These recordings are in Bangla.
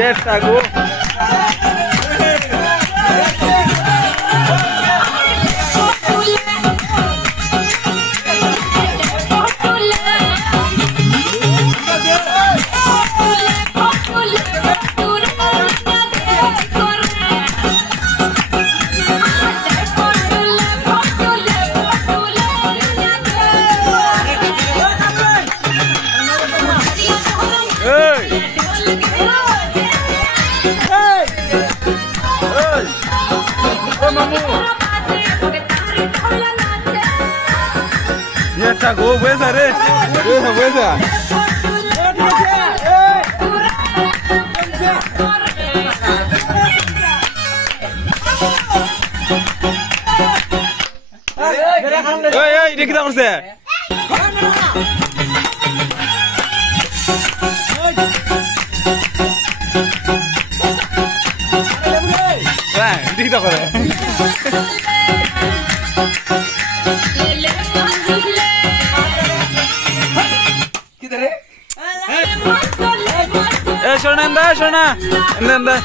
Yes, Tago. Ya está, ¿cómo puede ser? Puede ser. Ey, ¿de qué estamos haciendo? ¿Qué estamos haciendo? Shona, anda.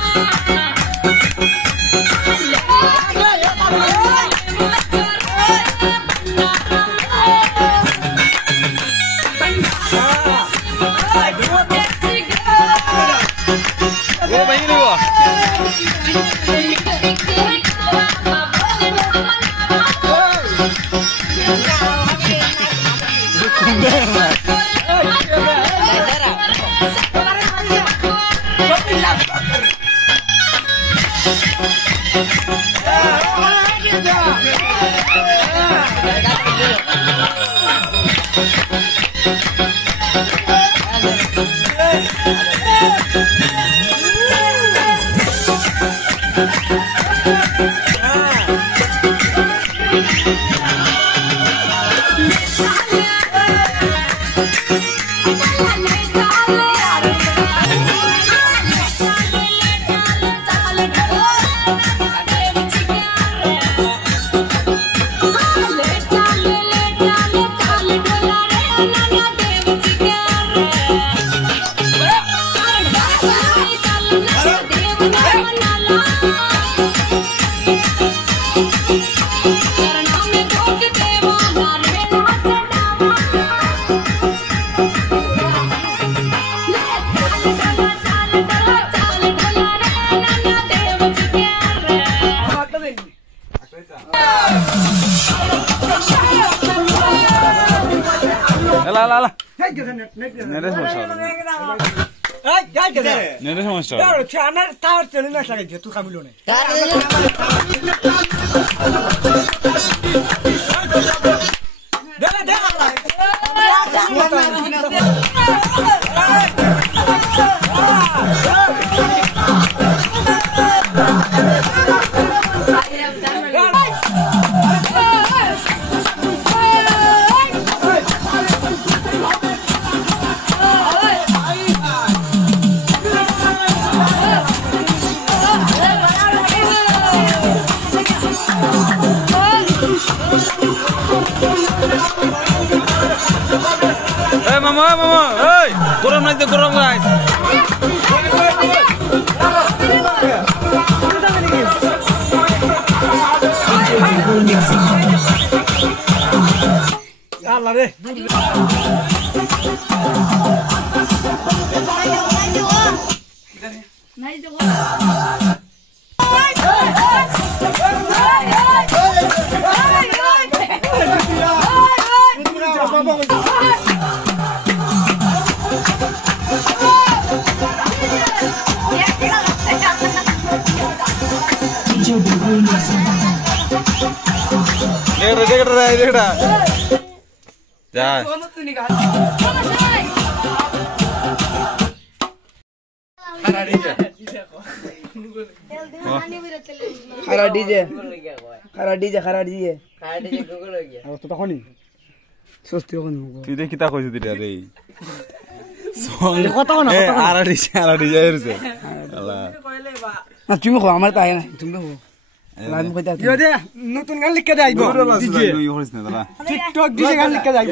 La. Nereye başladın? Nereye başladın? Ya çanar tavır seninle şakaydı tu kamilo ne? De Mama, hey, kurang guys. Allah deh. Dekda. Ya. Khara DJ. তো তখনই সস্তি কোন তুই দেখি তা কইছিস দিরা রে কথা না আরা ডিজাইন হইছে আল্লাহ না তুমি কো আমার তাই না তুমি কো লাইন কইতা দিও দে নতুন গান লিখে দেব ডিজে ইউ হইছ না দাদা টিকটক ডিজে গান লিখে দেব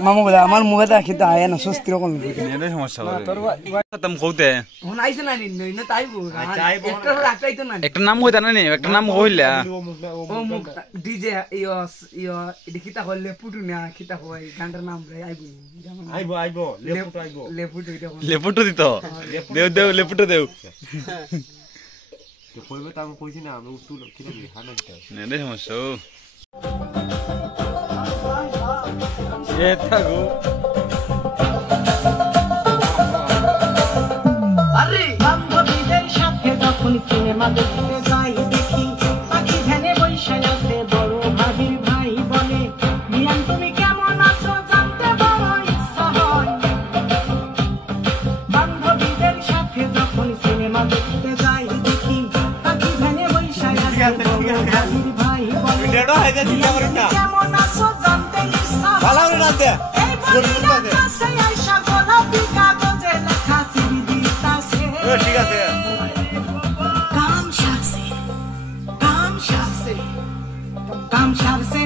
মামা বলে আমার মুখে তা খেতে আয় না স্বস্তি রকম এটাই সমস্যা তুমি কৌতে এখন আইছে না নিন না তাইবো একটা রাখতাই তো না একটা নাম কইতা না নি একটা নাম কইলা ও মুখ ডিজে ইয়ো ইয়ো এডি কিতা হলে পুটু না কিতা হয় গানটার নাম রে আইবো লেপুটো এটা লেপুটো দিত দেও লেপুটো দেও কইবে তো আমি কইছি না আমি উঠু কিনা লেখা না এটাই সমস্যা এটা গো বান্ধবীদের সাথে যখন সিনেমা দেখতে যাই দেখি পাখি ভ্যানে বসে আছে বড় ভাবির ভাই বলে মিয়ান তুমি কেমন আছো জানতে বড় ইচ্ছা হয় বান্ধবীদের সাথে যখন সিনেমা দেখতে যাই দেখি পাখি ভ্যানে বসে আছে বড় ভাবির ভাই বলে কেমন আছো জানতে ইচ্ছা হয় এই বলির কাছে আইসা গোলাপি কাগজে লেখা সিবি দিতাছে ঠিক আছে काम शार से